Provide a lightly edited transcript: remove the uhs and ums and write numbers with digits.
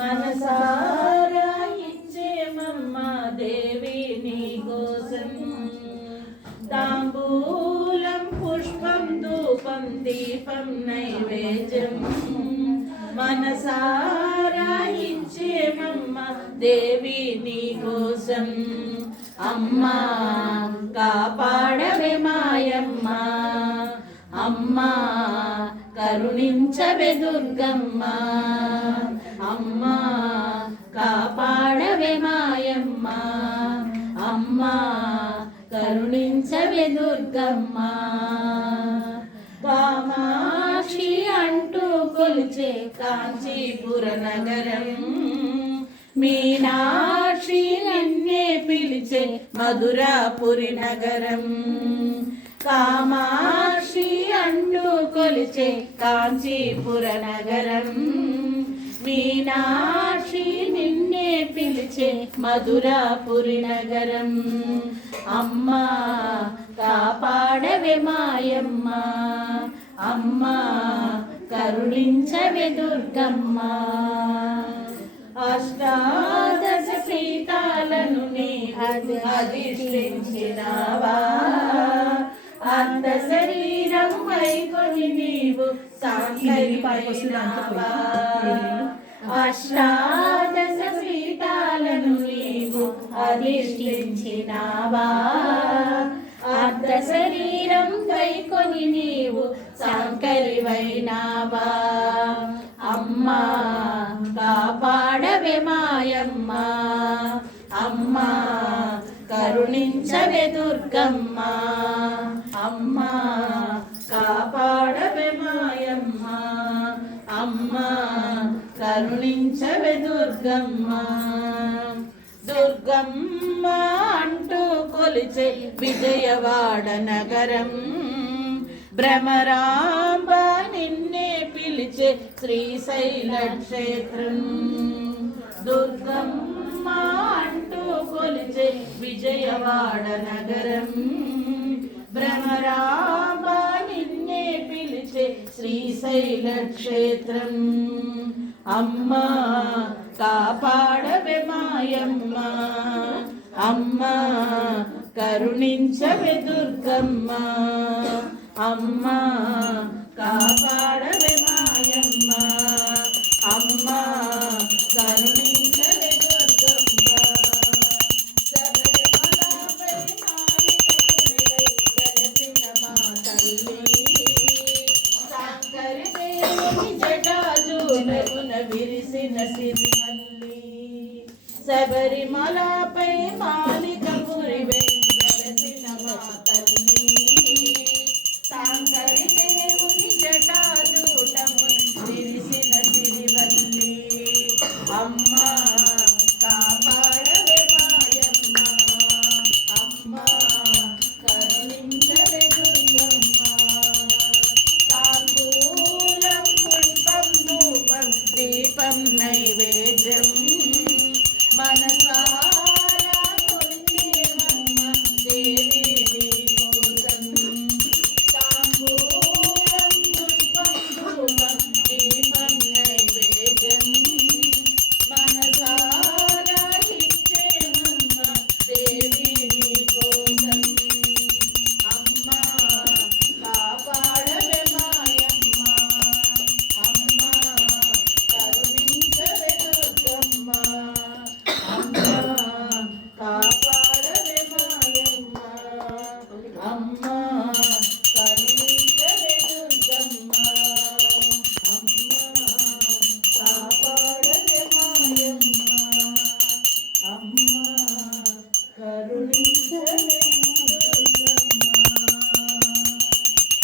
మనసారా ఇచ్చేమమ్మ దేవి నీ కోసం తాంబూలం పుష్పం ధూపం దీపం నైవేద్యం మనసారా ఇచ్చేమమ్మ దేవి నీ కోసం అమ్మా కాపాడవే మాయమ్మ అమ్మా కరుణించవే దుర్గమ్మ అమ్మా కాపాడవే మాయమ్మ అమ్మా కరుణించవే దుర్గమ్మ కామాక్షి అంటూ కొలిచే కాంచీపుర నగరం మీనాక్షి నిన్నే పిలిచే మధురాపురి నగరం కామాక్షి అంటూ కొలిచే కాంచీపుర నగరం మీనాక్షి నిన్నే పిలిచే మధురాపురి నగరం అమ్మా కాపాడవే మాయమ్మ అమ్మా కరుణించవే దుర్గమ్మ అష్టాదశ సీతాలను నీవు అధిష్ఠించినావా అంత శరీరం వైకొని నీవు సాంకరిపైనావా అష్టాదశ సీతాలను నీవు అధిష్ఠించినావా అర్ధ శరీరం వైకొని నీవు సాంకరివైనావా అమ్మా కాపాడవే మాయమ్మ అమ్మా కరుణించవే దుర్గమ్మ అమ్మా కాపాడవే మాయమ్మ అమ్మా కరుణించవే దుర్గమ్మ దుర్గమ్మ అంటూ కొలిచే విజయవాడ నగరం భ్రమరాంబ నిన్నే పిలిచే శ్రీశైల క్షేత్రం దుర్గమ్మ అంటూ కొలిచే విజయవాడ నగరం భ్రమరాంబ నిన్నే పిలిచే శ్రీశైల క్షేత్రం అమ్మా కాపాడవే మాయమ్మ అమ్మా కరుణించవే దుర్గమ్మ అమ్మా కాపాడవే మాయమ్మ అమ్మా కరుణించవే దుర్గమ్మ శబరిమలపై మాలికపురివై వెలసిన మా తల్లి సాంకరి దేవుని జటాజూటమున విరిసిన సిరిమల్లి శబరిమలపై మాలికపురివై వెలసిన మా తల్లి సాంకరి దేవుని